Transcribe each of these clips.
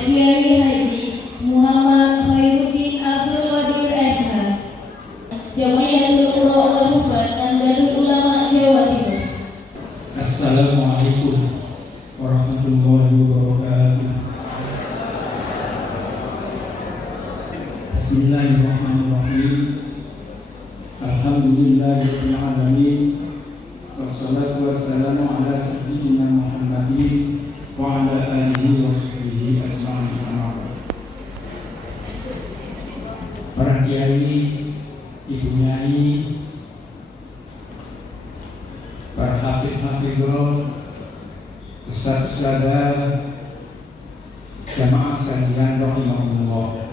Kiai Haji Muhammad Khairuddin Abdul Qadir SH, Jamiatul Qura wal Hufaz Nahdlatul Ulama Jawa Timur. Assalamualaikum warahmatullahi wabarakatuh. Bismillahirrahmanirrahim. Alhamdulillahirabbil alamin. Wassalatu wassalamu ala sayyidina Muhammadin wa ala alihi wa sahbihi ajma'in. Para kiai, ibu nyai, para hafidh-hafidhul, ustaz-ustazah, jamaah sekalian rahimahullah.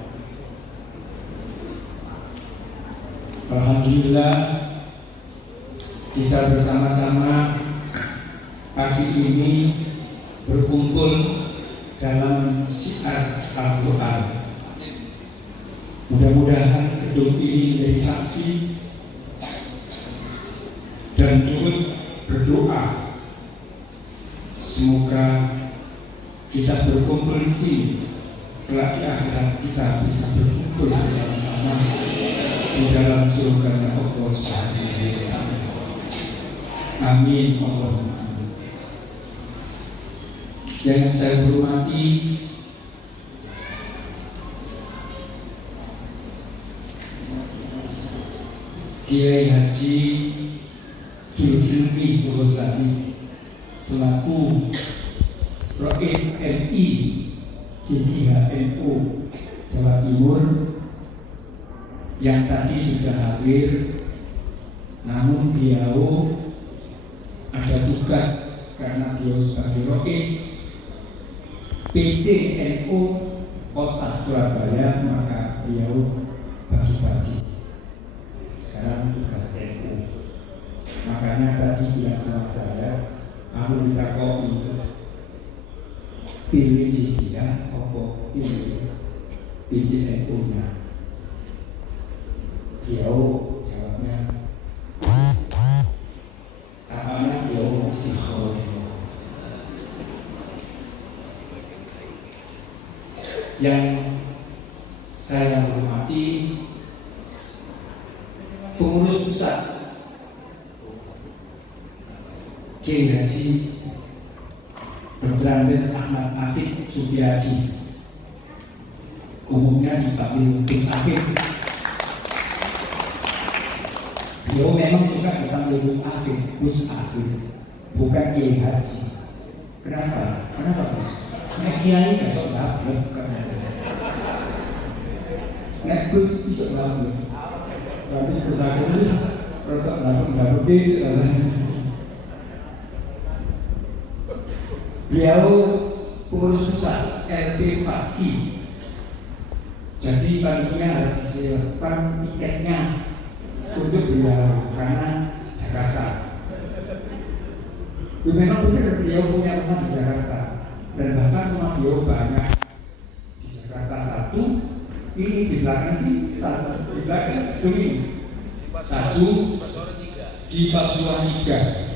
Alhamdulillah kita bersama-sama pagi ini berkumpul dalam syiar Al-Quran. Mudah-mudahan gedung ini menjadi saksi dan turut berdoa semoga kita berkumpul di sini kelak di akhirat kita bisa berkumpul bersama-sama di dalam surga Allah Subhanahu wa taala. Amin Allahumma amin. Yang saya hormati Kiai Haji Zulkifli Ghazali selaku Rais MI JDHNU Jawa Timur yang tadi sudah hadir, namun beliau ada tugas karena beliau sebagai Rais PCNU Kota Surabaya, maka beliau bagi-bagi sekarang tugas NU. Makanya tadi bilang sama saya, aku minta kopi pilih dia, apa pilih PCNU nya. Beliau jawabnya apanya beliau istighfar. Yang saya hormati pengurus pusat Kiai Haji Dr. Andes Ahmad Afiq Sufyadi, umumnya dipanggil Gus Afiq. Beliau memang suka dipanggil Gus Afiq, Gus Afiq, bukan Kiai Haji. Kenapa? Kenapa Gus? Nek Kiai besok dapet, nek Gus besok dapet. Tapi Gus Afiq ini rotok dapet beliau pengurus pusat LP Pagi. Jadi paginya harus disiapkan tiketnya untuk beliau karena Jakarta. Memang benar beliau punya rumah di Jakarta dan bahkan rumah beliau banyak di Jakarta. Satu ini di belakang sih, satu di belakang ini, satu di Pasuruan 3.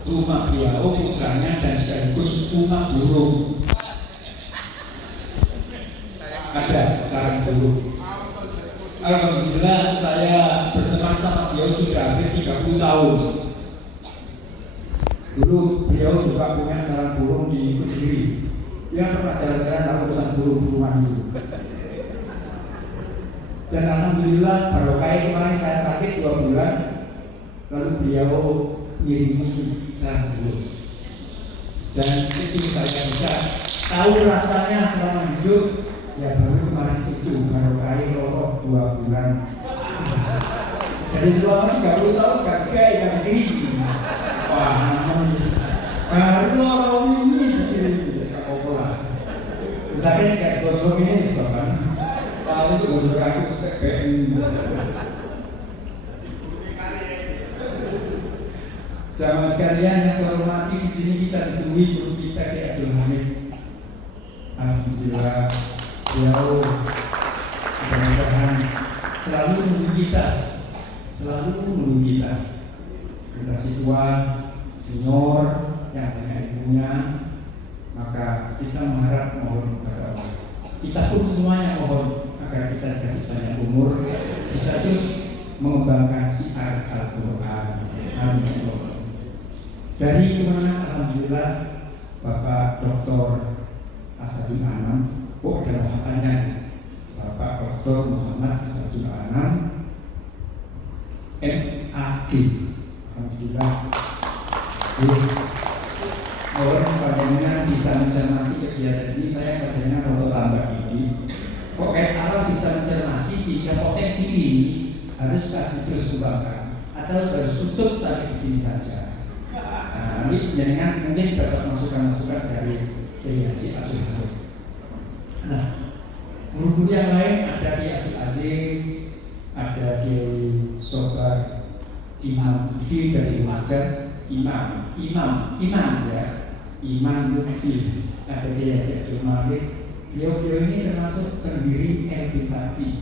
Rumah beliau putranya dan sekaligus rumah burung. Ada sarang burung. Alhamdulillah saya berteman sama beliau sudah hampir 30 tahun. Dulu beliau juga punya sarang burung di Kediri. Dia pernah jalan-jalan urusan burung-burungan itu. Dan alhamdulillah barokah kemarin saya sakit 2 bulan, lalu beliau ngirimi sarang burung. Dan itu saya bisa tahu rasanya selama hidup. Ya baru kemarin itu barokah rokok 2 bulan. Jadi selama 30 tahun gak kayak yang ini. Wah, baru orang ini jadi sekolah. Misalnya kayak gosok ini misalkan, kalau itu gosok aku SPM. Jamaah sekalian yang saya hormati, di sini kita ditemui guru kita Kiai Abdul Hamid. Alhamdulillah beliau mudah-mudahan selalu menunggu kita, generasi tua, senior yang banyak ilmunya, Maka kita mengharap mohon kepada Allah. Kita pun semuanya mohon agar kita dikasih banyak umur, bisa terus mengembangkan syiar Al-Quran. Amin. Dari kemenangan alhamdulillah Bapak Dr. Asadul Anam, adalah wahannya Bapak Dr. Muhammad Asadul Anam, MAG. Alhamdulillah. Orang padanya bisa mencermati kegiatan ini. Saya padanya kalau lambat ini kok kayak Allah bisa mencermati sehingga potensi ini harus terus kembangkan atau harus tutup sampai di sini saja. Nah, nanti jangan mungkin dapat masukan-masukan dari Haji Abdul Hamid. Nah, guru-guru yang lain ada di Abdul Aziz, ada di Sobar Imam Ifi dari Wajar, Imam ya, Imam Lutfi, ada di Haji Abdul Malik. Beliau ini termasuk pendiri LPPATI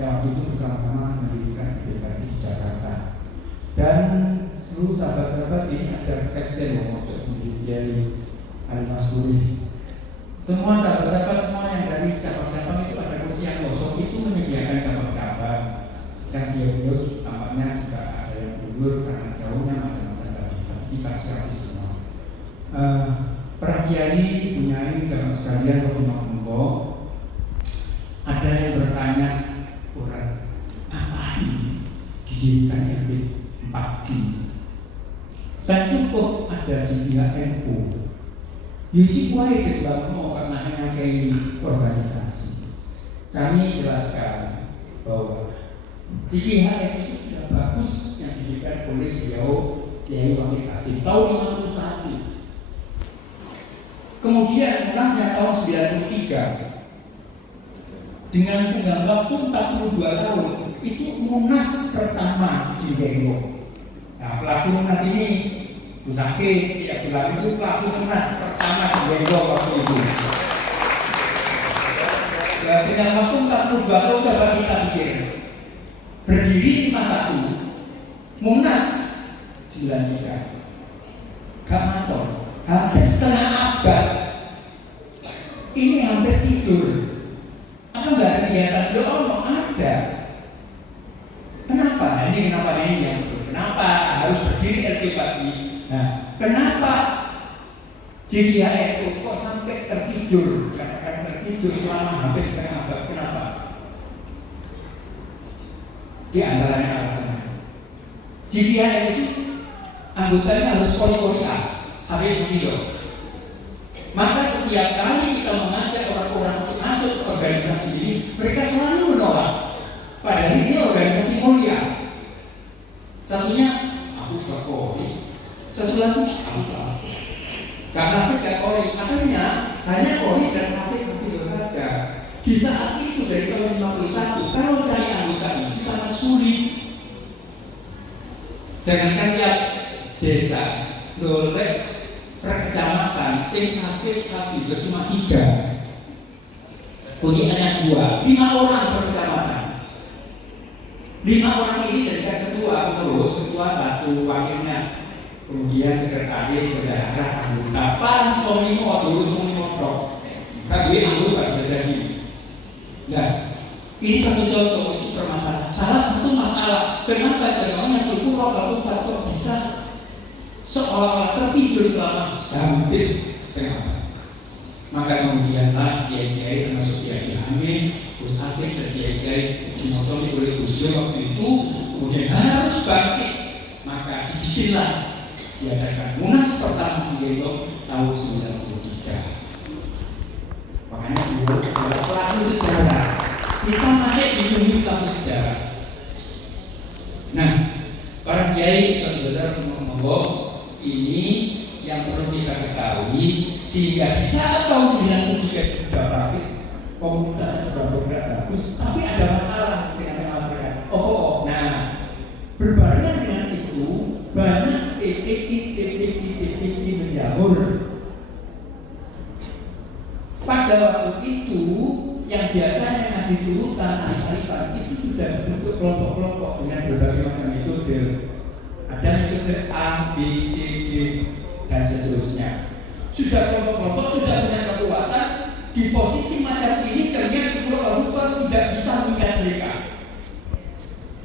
yang waktu itu bersama-sama mendirikan LPPATI di Jakarta. Dan seluruh sahabat-sahabat ini ada sekjen Momojo sendiri dari Al-Masuri. Semua sahabat-sahabat semua yang dari cabang-cabang itu ada kursi yang kosong itu menyediakan cabang-cabang. Dan beliau tampaknya juga ada yang mundur karena jauhnya macam-macam dikasih habis semua. Para kiai punya jangan sekalian mengomong. Ada yang bertanya, orang apa ini didirikan LP 4D? Dan cukup ada di pihak NU. Yusi kuai ketemu karena mengakai organisasi. Kami jelaskan bahwa JIHF itu sudah bagus yang diberikan oleh beliau Kiai Wakil Kasim tahun 51. Kemudian munasnya tahun 93 dengan tenggang waktu 42 tahun itu munas pertama di Denggo. Nah, pelaku munas ini Bu Sakit tidak bilang itu pelaku munas pertama di Denggo waktu itu. Dengan waktu 42 tahun coba kita pikir. Berdiri 51, munas 93, Kamator, hampir setengah abad. Ini hampir tidur. Apa nggak ada kegiatan? Ya Allah ada. Kenapa? Nah, ini kenapa ini yang kenapa harus berdiri LPPATI? Nah, kenapa JIHF itu kok sampai tertidur? Katakan tertidur selama hampir setengah abad. Kenapa? Di antaranya alasannya JIHF itu anggotanya harus kori-koriah, habis video. Maka setiap kali kita mengajak orang-orang untuk masuk ke organisasi ini, mereka selalu menolak. Padahal ini organisasi mulia. Satunya aku berkori, satu lagi aku berkori. Karena aku tidak kori, akhirnya hanya kori dan video saja. Di saat itu dari tahun 51, kalau cari anggota ini sangat sulit. Jangankan lihat desa, dolek, kecamatan, sing kafir itu cuma 3. Punya hanya 2, 5 orang per kecamatan. 5 orang ini jadikan ketua, pengurus, ketua 1, wakilnya, kemudian sekretaris, bendahara, anggota, pansomimo, dulu somimo dok. Tapi anggota bisa jadi. Nah, ini satu contoh itu permasalahan. Salah satu masalah kenapa jemaahnya berkurang lalu faktor bisa seolah-olah tertidur selama hampir setengah abad. Maka kemudianlah kiai-kiai termasuk Kiai Hamid, Gus Afif dan kiai-kiai dimotori oleh Gus Dur waktu itu kemudian harus bangkit. Maka dibikinlah diadakan munas pertama di Denggo tahun 93. Makanya dulu adalah pelaku sejarah. Kita masih ditunggu kamu sejarah. Nah, para kiai saudara monggo ini yang perlu kita ketahui sehingga di saat tahun 93 sudah bangkit komunitas sudah bergerak bagus, tapi ada masalah dengan masyarakat. Nah, berbarengan dengan itu banyak titik menjamur. Pada waktu itu yang biasanya ngaji turutan hari-hari itu sudah bentuk kelompok-kelompok dengan berbagai macam metode. Ada metode A, B, C, D dan seterusnya. sudah kelompok-kelompok sudah punya kekuatan di posisi macam ini, ternyata di Pulau Al-Hufat tidak bisa mengikat mereka.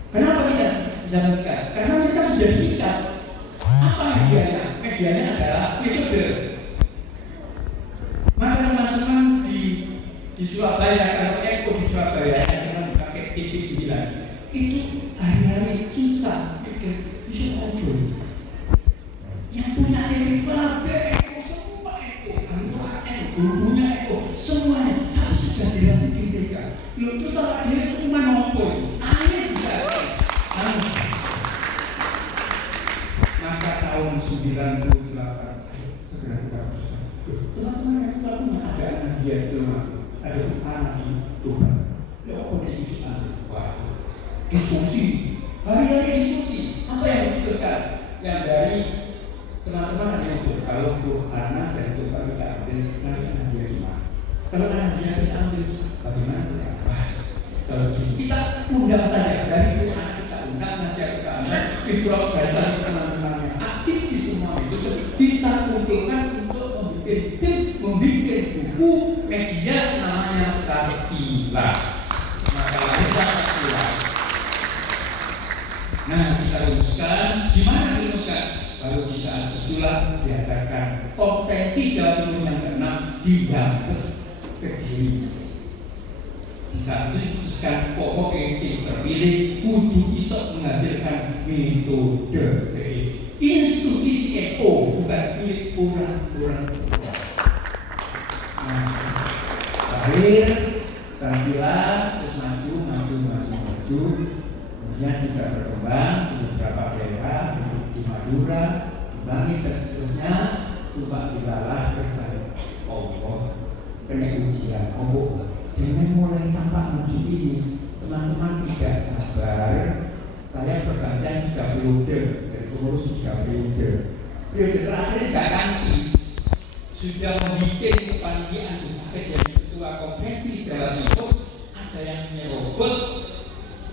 Kenapa tidak bisa mengikat? Karena mereka sudah diikat. Apa medianya? Medianya adalah metode. Maka teman-teman di Surabaya, kalau Eko di Surabaya yang sekarang pakai TV 9 itu hari-hari susah pikir bisa ngobrol. Yang punya Eko semua Eko, anggota Eko, gurunya Eko, semuanya tapi sudah dilantik mereka. Lalu terus salah dia itu cuma ngobrol, aneh juga. Maka tahun 98 segera kita berusaha. Teman-teman yang kalau ada anak dia itu ada anak itu, ya apa yang kita diskusi, hari-hari diskusi. Apa yang diputuskan? Yang dari teman-teman ada yang sudah kalau untuk anak dan untuk kita ambil nanti anak dia cuma. Kalau anak dia kita ambil, bagaimana kita bahas? Kalau kita undang saja dari itu anak kita undang saja kita ambil. Itu kaitan teman-teman yang aktif di semua itu kita kumpulkan untuk membuat buku media namanya Kastilah. Masalahnya Kastilah. Nah, kita rumuskan. Di mana dirumuskan? Baru di saat itulah diadakan konferensi Jawa Timur yang ke-6 di Brebes, Kediri. Di saat itu diputuskan pokoknya yang terpilih kudu bisa menghasilkan metode institusi NU, bukan milik orang-orang. Lahir, tampilan, terus maju, kemudian bisa berkembang di beberapa daerah, di Madura, di Bangil dan seterusnya. Tumpah dilalah kersane Allah, kena ujian Allah. Dengan mulai tampak maju ini, teman-teman tidak sabar. Saya pergantian 3 periode, dari pengurus 3 periode. Periode terakhir tidak ganti. Sudah membuat kepanitiaan Gusakit dari ketua konferensi Jawa Timur, ada yang nyerobot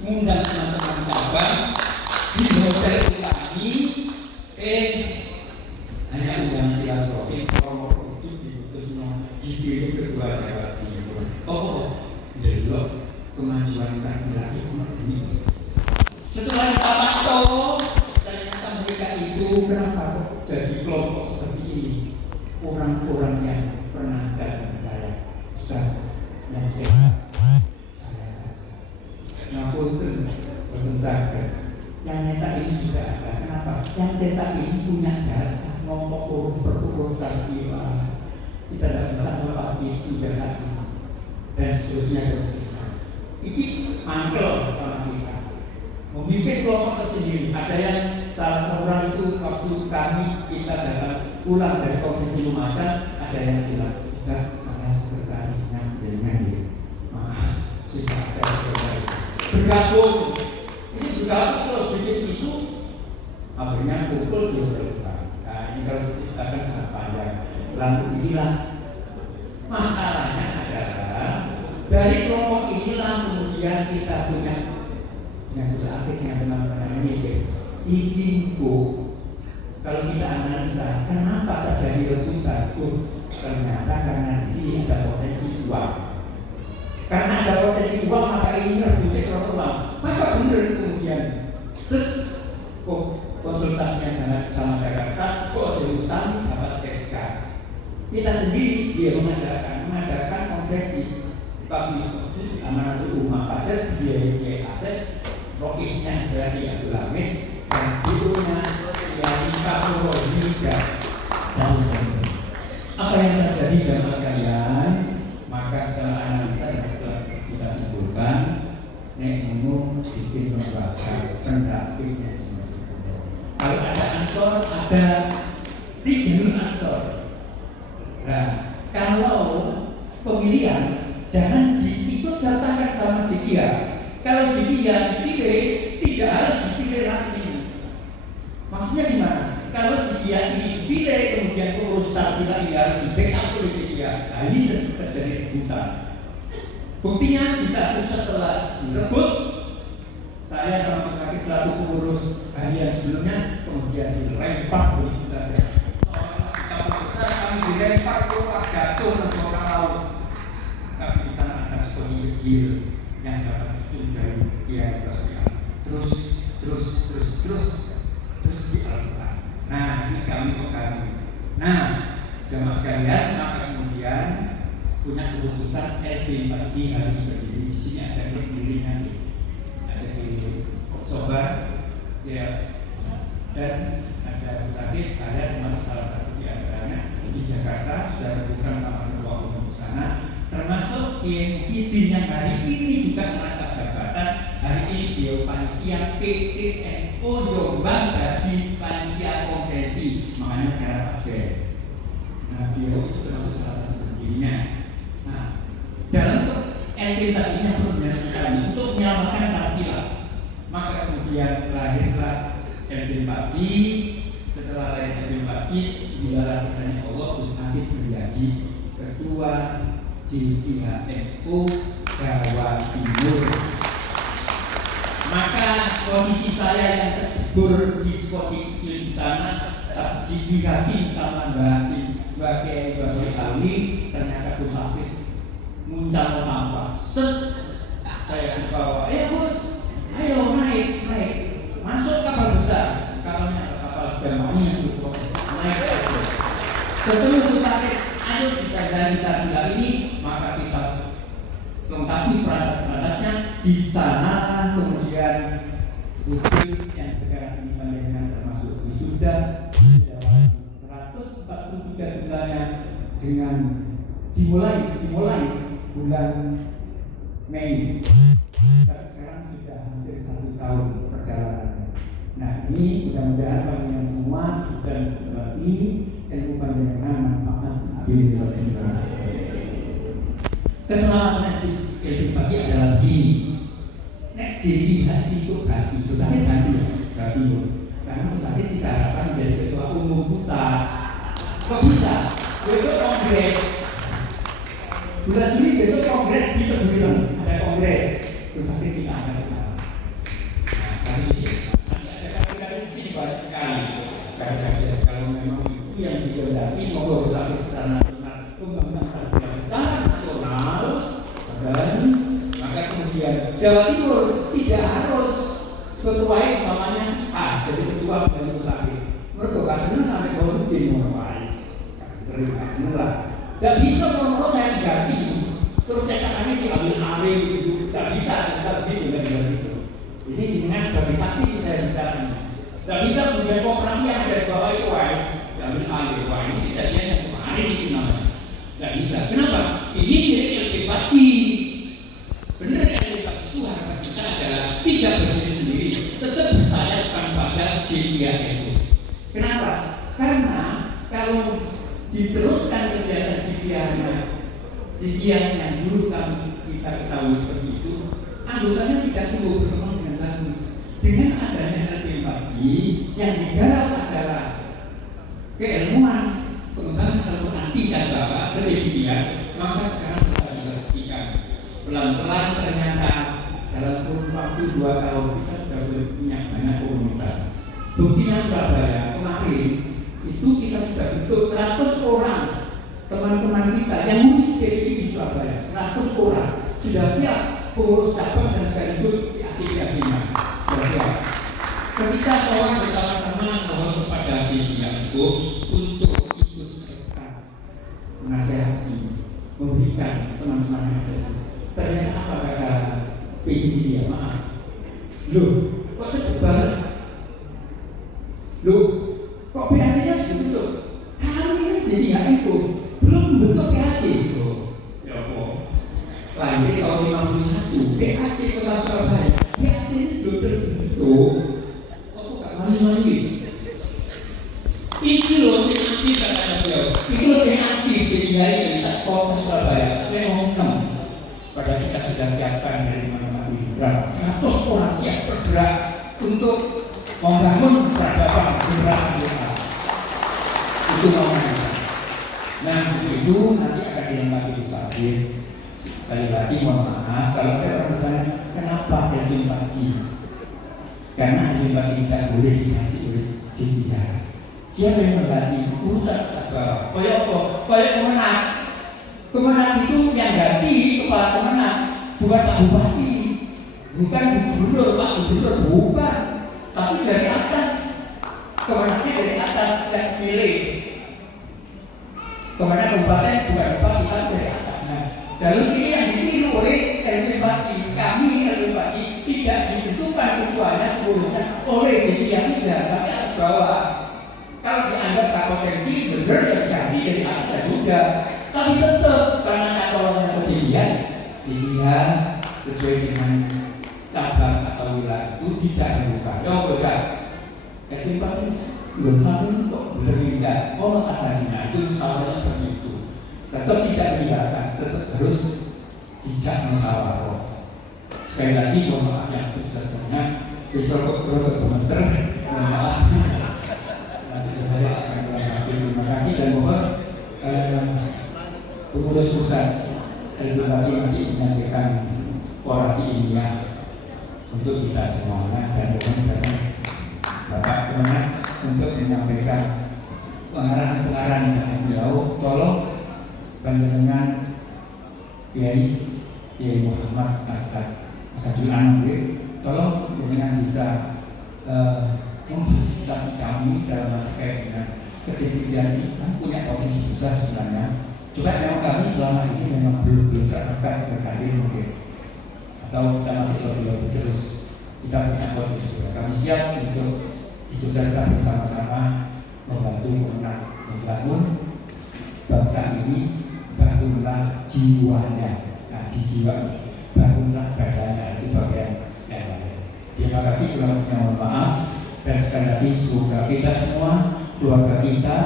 mengundang teman-teman cabang di hotel Ulangi, hanya undang silaturahmi kalau itu diputusnya dipilih ketua Jawa Timur. Jelok kemajuan Kastilah ini. Setelah kita pantau, ternyata mereka itu kenapa kok jadi kelompok seperti ini? Orang-orang yang pernah datang saya, Ustaz, yang saya saja. Ngapunten, boten saged. Yang cetak ini sudah ada. Kenapa? Yang cetak ini punya jasa ngomong huruf per huruf Kastilah. Kita tidak bisa melepas itu jasa ini dan seterusnya terus. Ini mangkel sama kita. Membuat kelompok tersendiri. Ada yang salah seorang itu waktu kita datang pulang dari konferensi Lumajang, ada yang bilang, Ustaz, saya sekretarisnya dengan dia. Maaf, sudah ada sekretaris. Bergabung. Ini bergabung terus bikin isu. Akhirnya kumpul di hotel. Nah, ini kalau diceritakan sangat panjang. Lalu inilah masalahnya adalah dari kelompok inilah kemudian kita punya yang bisa aktifnya teman-teman ini inginku. Kalau kita analisa kenapa terjadi rebutan itu, ternyata karena di sini ada potensi uang. Karena ada potensi uang maka ini rebutnya kalau uang. Maka benar kemudian terus konsultasinya sama Jakarta kok ada utang dapat SK. Kita sendiri dia mengadakan konferensi tapi amanah umum pada biaya aset rokisnya dari Abdul Hamid dan gurunya dari Kapolri dan apa yang terjadi jamaah sekalian. Maka setelah analisa dan setelah kita simpulkan, nek umum bikin lembaga pendampingnya. Kalau ada ansor, ada regional ansor. Nah, kalau pemilihan jangan diikut sertakan sama dia. Kalau dia dipilih, tidak harus dipilih lagi. Maksudnya gimana? Kalau dia ini dipilih, kemudian pengurus Kastilah ini harus di backup oleh dia. Nah, ini terjadi rebutan. Buktinya bisa setelah direbut, saya sama Kaki selaku pengurus harian sebelumnya, kemudian dilempar begitu saja. Kalau besar kami dilempar keluar jatuh ke bawah laut. Tapi di sana ada sekolah kecil yang dapat dari dia terus di Al-Quran. Nah, ini kami. Nah, jemaah sekalian, maka kemudian punya keputusan LP4I harus berdiri. Di sini ada berdirinya nih, ada di Sobar, ya, dan ada sakit. Saya termasuk salah satu di antaranya di Jakarta sudah berbukan sama ketua umum di sana. Termasuk yang yang hari ini juga merangkap jabatan. Hari ini beliau panitia PCNO Jombang jadi panitia konvensi, makanya sekarang absen. Nah, beliau itu termasuk salah satu pendirinya. Nah, dalam LP tadinya benar sekali untuk menyelamatkan Tartila. Maka kemudian lahirlah LP Pagi. Setelah lahir LP Pagi, bila rasanya Allah Gus Adit menjadi ketua JPHNU Jawa Timur. Maka posisi saya yang terjebur di sekolah di sana dibihatin sama Mbak Kiai Basri Ali, ternyata Gus Afif muncul tanpa saya dibawa, Gus, ayo naik, masuk kapal besar, kapalnya kapal Jamani yang itu naik aja. Ketemu Gus Afif, ayo kita dari Tartila ini, maka kita lengkapi perangkat-perangkatnya di sana. Kemudian wujud yang sekarang ini panjangnya termasuk wisuda dalam 143 bulannya dengan dimulai bulan Mei. Tapi sekarang sudah hampir 1 tahun perjalanannya. Nah, ini mudah-mudahan panjenengan semua sudah mengerti ilmu panjenengan manfaat di dunia. Keselamatan ilmu pagi adalah begini. Nek jadi hati itu hati, sakit hati ya, hati. Karena sakit kita harapkan menjadi ketua umum pusat. Kok bisa? Besok kongres. Bulan Juli besok kongres di Teguran, ada kongres. Terus sakit kita akan ke sana. Nah, satu sisi. Nanti ada kata-kata di sini banyak sekali. Kalau memang itu yang dikehendaki, mau sakit ke sana pembangunan Tartila secara nasional, dan maka kemudian Jawa Timur tidak harus ketuai umpamanya A, jadi ketua dari Musafir. Mereka kasih sampai baru di Monowaris, terima kasih lah. Tidak bisa kalau saya ganti, terus cetakannya diambil alih gitu, tidak bisa, tidak begitu. Ini dengan sebagai saksi saya bicara. Tidak bisa kemudian kooperasi yang ada di bawah itu diambil alih, ini kejadian yang kemarin itu namanya. Tidak bisa. Kenapa? Ini milik LP4I. Benar LP4I itu harapan kita adalah tidak berdiri sendiri, tetap bersayapkan pada JPHNU. Kenapa? Karena kalau diteruskan kegiatan JPHNU yang dulu kita ketahui seperti itu, anggotanya tidak tumbuh berkembang dengan bagus. Dengan adanya LP4I yang digarap adalah keilmuan, pengembangan Al-Quran tidak bapak kemudian, maka sekarang kita bisa buktikan pelan-pelan ternyata dalam kurun waktu 2 tahun kita sudah punya banyak komunitas. Buktinya Surabaya kemarin itu kita sudah bentuk 100 orang teman-teman kita yang ngurus DPI di Surabaya, 100 orang sudah siap pengurus cabang dan sekaligus aktif-aktifnya. Ketika seorang bersama-sama mohon kepada JPHNU untuk ikut serta menasihati, memberikan teman-teman yang ada. Ternyata apa kata PJJ dia? Maaf, loh, kok cepet banget? Loh, kok PHC-nya dibentuk? Hari ini jadi HNU belum membentuk PHC. Loh, ya apa? Lahir tahun 51, PHC Kota Surabaya. PHC ini belum terbentuk. Ini loh yang aktif kata beliau. Itu loh yang aktif jadi dari Kota Surabaya. Memang pada kita sudah siapkan dari mana-mana berapa 100 orang siap bergerak untuk membangun peradaban generasi kita. Itu namanya. Nah itu nanti akan dilengkapi di Sabir. Sekali lagi mohon maaf kalau ada orang bertanya kenapa LP4I? Karena LP4I tidak boleh diganti oleh JPHNU. Siapa yang mengganti urutan atas bawah? Kayak apa? Kayak kemenang. Kemenang itu yang ganti kepala kemenang, bukan Pak Bupati, bukan Gubernur, Pak Gubernur, bukan. Tapi dari atas, kemenangnya dari atas yang pilih. Kemenang kabupaten bukan bupati, tapi dari atas. Nah, jalur ini yang dipilih oleh Bupati. Kami Bupati tidak ditentukan ketuanya keputusan oleh jadi tidak, tapi atas bawah. Kalau dianggap tak potensi, benar ya jadi dari atas juga. Tapi tetap karena kantornya kejadian sesuai dengan cabang atau wilayah itu bisa dibuka. Ya bocah, yakin Pak ini belum satu kok berbeda. Kalau tadinya itu salahnya seperti itu. Tetap tidak dibiarkan, tetap harus bijak musyawarah. Sekali lagi mohon maaf yang sebesar-besarnya, besok kok komentar, mohon maaf. Saya akan terima kasih dan mohon pengurus pusat dari Bupati nanti menyampaikan orasi ilmiah untuk kita semuanya dan mohon Bapak Kemenang untuk menyampaikan pengarahan yang beliau. Tolong panjenengan Kiai Muhammad Asadul Anwar, tolong dengan bisa memfasilitasi kami dalam terkait dengan ketinggian ini kan punya potensi besar sebenarnya. Cuma memang kami selama ini memang belum terangkat berkarir mungkin, atau kita masih lebih terus. Kita punya potensi. Kami siap untuk ikut serta bersama-sama membantu membangun bangsa ini, bangunlah jiwanya. Nah, di jiwa bangunlah badannya, itu bagian yang lain. Terima kasih, mohon maaf. Dan sekali lagi semoga kita semua, keluarga kita,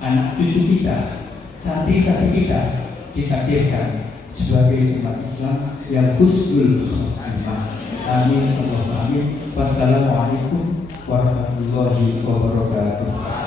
anak cucu kita, santri-santri kita ditakdirkan sebagai umat Islam yang husnul khotimah. Amin. Allahumma amin. Wassalamualaikum warahmatullahi wabarakatuh.